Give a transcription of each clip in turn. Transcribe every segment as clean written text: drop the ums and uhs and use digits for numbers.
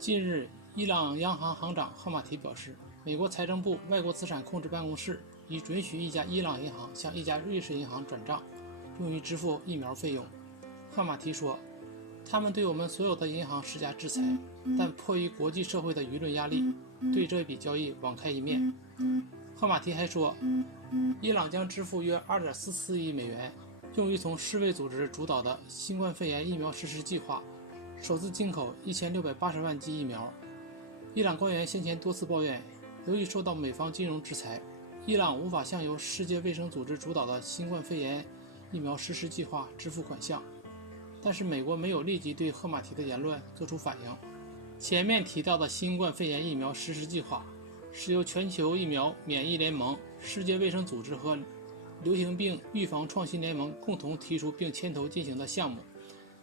近日，伊朗央行行长赫马提表示，美国财政部外国资产控制办公室已准许一家伊朗银行向一家瑞士银行转账，用于支付疫苗费用。赫马提说，他们对我们所有的银行施加制裁，但迫于国际社会的舆论压力，对这笔交易网开一面。赫马提还说，伊朗将支付约2.44亿美元，用于从世卫组织主导的新冠肺炎疫苗实施计划首次进口1680万剂疫苗。伊朗官员先前多次抱怨，由于受到美方金融制裁，伊朗无法向由世界卫生组织主导的新冠肺炎疫苗实施计划支付款项。但是美国没有立即对赫马提的言论做出反应。前面提到的新冠肺炎疫苗实施计划是由全球疫苗免疫联盟、世界卫生组织和流行病预防创新联盟共同提出并牵头进行的项目，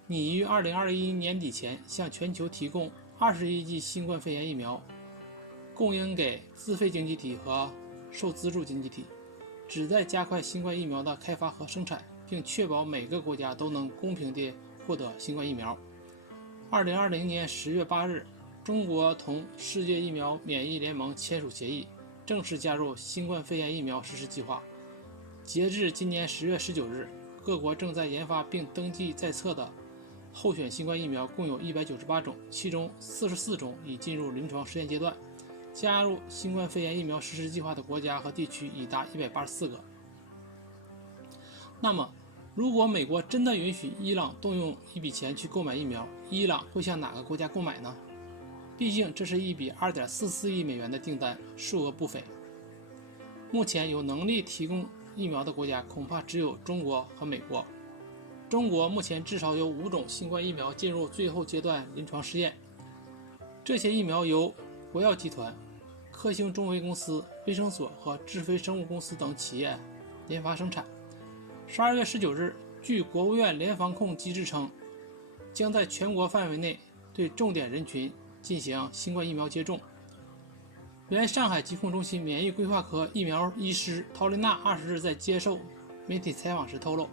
拟于2021年底前向全球提供20亿剂新冠肺炎疫苗，供应给自费经济体和受资助经济体，旨在加快新冠疫苗的开发和生产，并确保每个国家都能公平地获得新冠疫苗。2020年10月8日，中国同世界疫苗免疫联盟签署协议，正式加入新冠肺炎疫苗实施计划。截至今年10月19日，各国正在研发并登记在册的候选新冠疫苗共有198种，其中44种已进入临床实验阶段。加入新冠肺炎疫苗实施计划的国家和地区已达184个。那么，如果美国真的允许伊朗动用一笔钱去购买疫苗，伊朗会向哪个国家购买呢？毕竟这是一笔2.44亿美元的订单，数额不菲。目前有能力提供疫苗的国家恐怕只有中国和美国。中国目前至少有5种新冠疫苗进入最后阶段临床试验，这些疫苗由国药集团、科兴中维公司、卫生所和智飞生物公司等企业研发生产。12月19日，据国务院联防控机制称，将在全国范围内对重点人群进行新冠疫苗接种。原上海疾控中心免疫规划科疫苗医师陶琳娜20日在接受媒体采访时透露，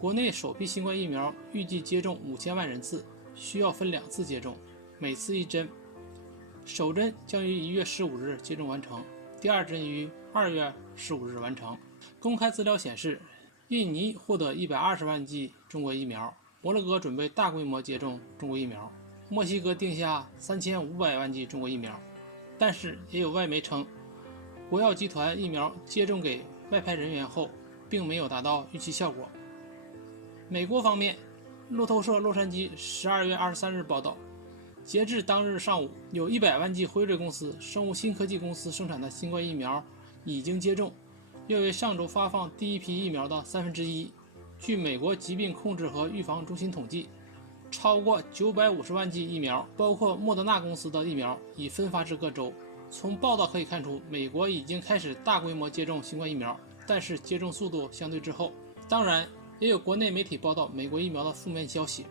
国内首批新冠疫苗预计接种5000万人次，需要分2次接种，每次1针。首针将于1月15日接种完成，第2针于2月15日完成。公开资料显示，印尼获得120万剂中国疫苗，摩洛哥准备大规模接种中国疫苗，墨西哥定下3500万剂中国疫苗。但是也有外媒称，国药集团疫苗接种给外派人员后，并没有达到预期效果。美国方面，路透社洛杉矶12月23日报道，截至当日上午，有100万剂辉瑞公司、生物新科技公司生产的新冠疫苗已经接种，约为上周发放第一批疫苗的1/3。据美国疾病控制和预防中心统计，超过950万剂疫苗，包括莫德纳公司的疫苗，已分发至各州。从报道可以看出，美国已经开始大规模接种新冠疫苗，但是接种速度相对滞后。当然，也有国内媒体报道美国疫苗的负面消息。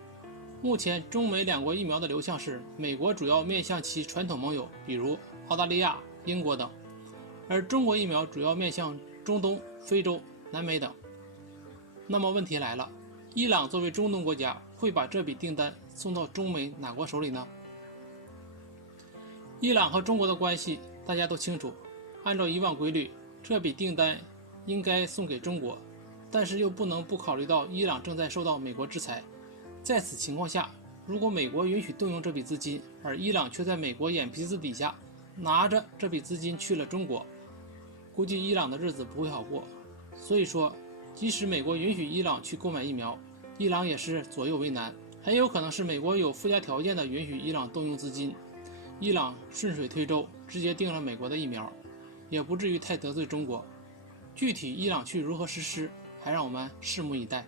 目前中美两国疫苗的流向是，美国主要面向其传统盟友，比如澳大利亚、英国等，而中国疫苗主要面向中东、非洲、南美等。那么问题来了，伊朗作为中东国家，会把这笔订单送到中美哪国手里呢？伊朗和中国的关系大家都清楚，按照以往规律，这笔订单应该送给中国，但是又不能不考虑到伊朗正在受到美国制裁。在此情况下，如果美国允许动用这笔资金，而伊朗却在美国眼皮子底下拿着这笔资金去了中国，估计伊朗的日子不会好过。所以说，即使美国允许伊朗去购买疫苗，伊朗也是左右为难，很有可能是美国有附加条件的允许伊朗动用资金，伊朗顺水推舟直接订了美国的疫苗，也不至于太得罪中国。具体伊朗去如何实施，还让我们拭目以待。